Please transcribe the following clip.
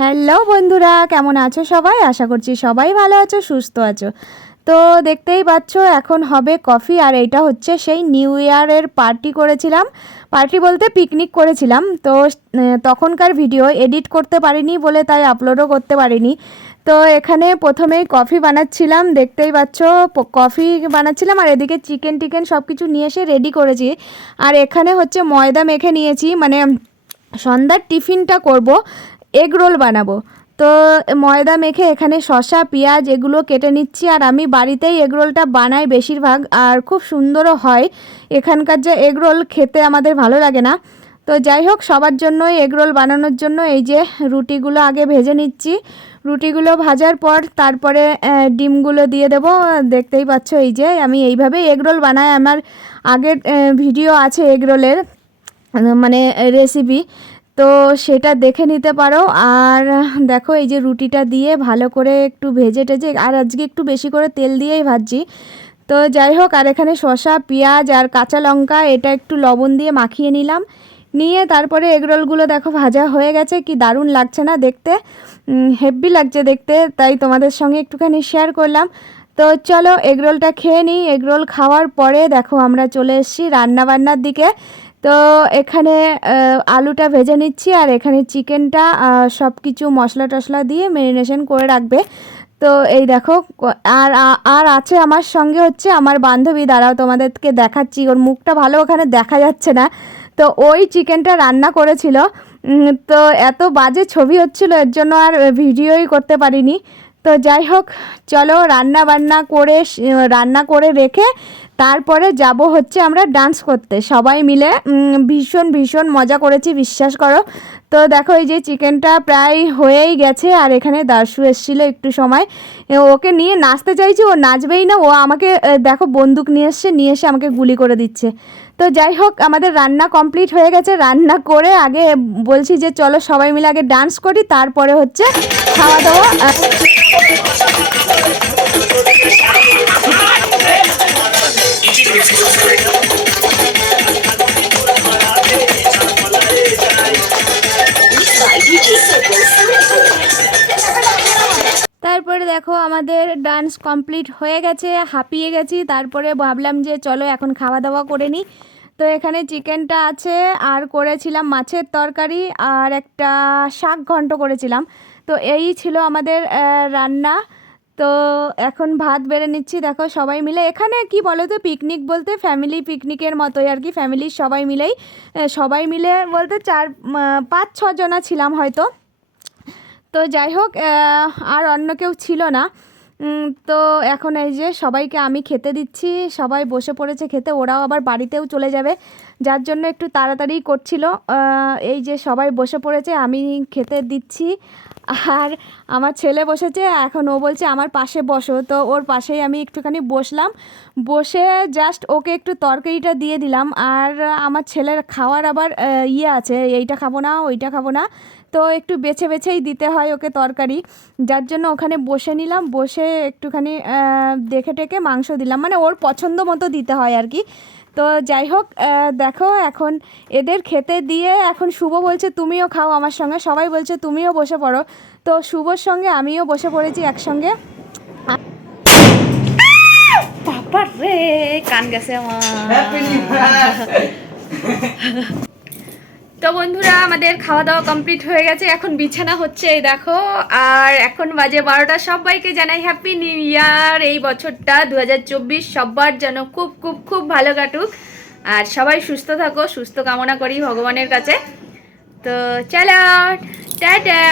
Hello বন্ধুরা, কেমন আছো সবাই? আশা করছি সবাই ভালো আছো, সুস্থ আছো। তো দেখতেই পাচ্ছ, এখন হবে কফি, আর এইটা হচ্ছে সেই নিউ ইয়ারের পার্টি করেছিলাম। পার্টি বলতে পিকনিক করেছিলাম, তো তখনকার ভিডিও এডিট করতে পারিনি বলে তাই আপলোডও করতে পারিনি। তো এখানে প্রথমেই কফি বানাচ্ছিলাম, দেখতেই পাচ্ছ কফি বানাচ্ছিলাম, আর এদিকে চিকেন টিকেন সব কিছু নিয়ে এসে রেডি করেছি। আর এখানে হচ্ছে ময়দা মেখে নিয়েছি মানে সন্ধ্যার টিফিনটা করব। এগ রোল বানাবো। তো ময়দা মেখে এখানে শসা, পেঁয়াজ এগুলো কেটে নিচ্ছি আর আমি বাড়িতেই এগ রোলটা বানাই বেশিরভাগ আর খুব সুন্দরও হয়। এখানকার যে এগ রোল খেতে আমাদের ভালো লাগে না। তো যাই হোক, সবার জন্যই এগ রোল বানানোর জন্য এই যে রুটিগুলো আগে ভেজে নিচ্ছি। রুটিগুলো ভাজার পর তারপরে ডিমগুলো দিয়ে দেব। দেখতেই পাচ্ছ এই যে আমি এইভাবে এগ রোল বানাই। আমার আগের ভিডিও আছে এগ রোলের মানে রেসিপি। তো সেটা দেখে নিতে পারো। আর দেখো এই যে রুটিটা দিয়ে ভালো করে একটু ভেজে টেজে, আর আজকে একটু বেশি করে তেল দিয়েই ভাজছি। তো যাই হোক, আর এখানে শসা, পেঁয়াজ আর কাঁচা লঙ্কা, এটা একটু লবণ দিয়ে মাখিয়ে নিলাম। নিয়ে তারপরে এগরোলগুলো দেখো ভাজা হয়ে গেছে, কি দারুণ লাগছে না দেখতে? হেভি লাগছে দেখতে, তাই তোমাদের সঙ্গে একটুখানি শেয়ার করলাম। তো চলো এগরোলটা খেয়ে নিই। এগরোল খাওয়ার পরে দেখো আমরা চলে এসেছি রান্নাবান্নার দিকে। তো এখানে আলুটা ভেজে নিচ্ছি আর এখানে চিকেনটা সব কিছু মশলা টশলা দিয়ে ম্যারিনেশন করে রাখবে। তো এই দেখো আর আর আছে আমার সঙ্গে হচ্ছে আমার বান্ধবী। দাঁড়াও, তোমাদেরকে দেখাচ্ছি। ওর মুখটা ভালো ওখানে দেখা যাচ্ছে না। তো ওই চিকেনটা রান্না করেছিল। তো এত বাজে ছবি হচ্ছিল, এর জন্য আর ভিডিওই করতে পারিনি। তো যাই হোক, চলো রান্না বান্না করে রান্না করে রেখে তারপরে যাব হচ্ছে আমরা ডান্স করতে। সবাই মিলে ভীষণ ভীষণ মজা করেছি, বিশ্বাস করো। তো দেখো এই যে চিকেনটা প্রায় হয়েই গেছে আর এখানে দার্শু এসেছিল একটু সময়। ওকে নিয়ে নাচতে চাইছি, ও নাচবেই না, ও আমাকে দেখো বন্দুক নিয়ে এসছে, নিয়ে এসে আমাকে গুলি করে দিচ্ছে। তো যাই হোক, আমাদের রান্না কমপ্লিট হয়ে গেছে, রান্না করে আগে বলছি যে চলো সবাই মিলে আগে ডান্স করি, তারপরে হচ্ছে খাওয়া দাওয়া তারপরে দেখো আমাদের ডান্স কমপ্লিট হয়ে গেছে, হাঁপিয়ে গেছি। তারপরে ভাবলাম যে চলো এখন খাওয়া দাওয়া করে নিই। তো এখানে চিকেনটা আছে, আর করেছিলাম মাছের তরকারি আর একটা শাক ঘন্ট করেছিলাম। তো এই ছিল আমাদের রান্না। তো এখন ভাত বেড়ে নিচ্ছি। দেখো সবাই মিলে। এখানে কি বলো তো পিকনিক বলতে ফ্যামিলি পিকনিকের মতোই আর কি। ফ্যামিলির সবাই মিলেই সবাই মিলে বলতে চার পাঁচ ছজনা ছিলাম হয়তো। তো যাই হোক আর অন্য কেউ ছিল না। তো এখন এই যে সবাইকে আমি খেতে দিচ্ছি। সবাই বসে পড়েছে খেতে। ওরাও আবার বাড়িতেও চলে যাবে। যার জন্য একটু তাড়াতাড়ি করছিল। এই যে সবাই বসে পড়েছে, আমি খেতে দিচ্ছি। আর আমার ছেলে বসেছে, এখন ও বলছে, আমার পাশে বসো। তো ওর পাশেই আমি একটুখানি বসলাম। বসে জাস্ট ওকে একটু তরকারিটা দিয়ে দিলাম। আর আমার ছেলের খাওয়ার আবার ইয়ে আছে, এইটা খাব না, ওইটা খাব না। তো একটু বেছে বেছেই দিতে হয় ওকে তরকারি। যার জন্য ওখানে বসে নিলাম, বসে একটুখানি দেখে টেকে মাংস দিলাম। মানে ওর পছন্দ মতো দিতে হয় আর কি। তো যাই হোক দেখো এখন এদের খেতে দিয়ে এখন শুভ বলছে তুমিও খাও আমার সঙ্গে। সবাই বলছে তুমিও বসে পড়ো। তো শুভর সঙ্গে আমিও বসে পড়েছি একসঙ্গে। বাবা রে কান গেছে আমার। তো বন্ধুরা, আমাদের খাওয়া দাওয়া কমপ্লিট হয়ে গেছে। এখন বিছানা হচ্ছে, এই দেখো। আর এখন বাজে বারোটা। সবাইকে জানাই হ্যাপি নিউ ইয়ার এই বছরটা দু হাজার চব্বিশ সবার যেন খুব খুব খুব ভালো কাটুক। আর সবাই সুস্থ থাকো, সুস্থ কামনা করি ভগবানের কাছে। তো চলো, টাটা!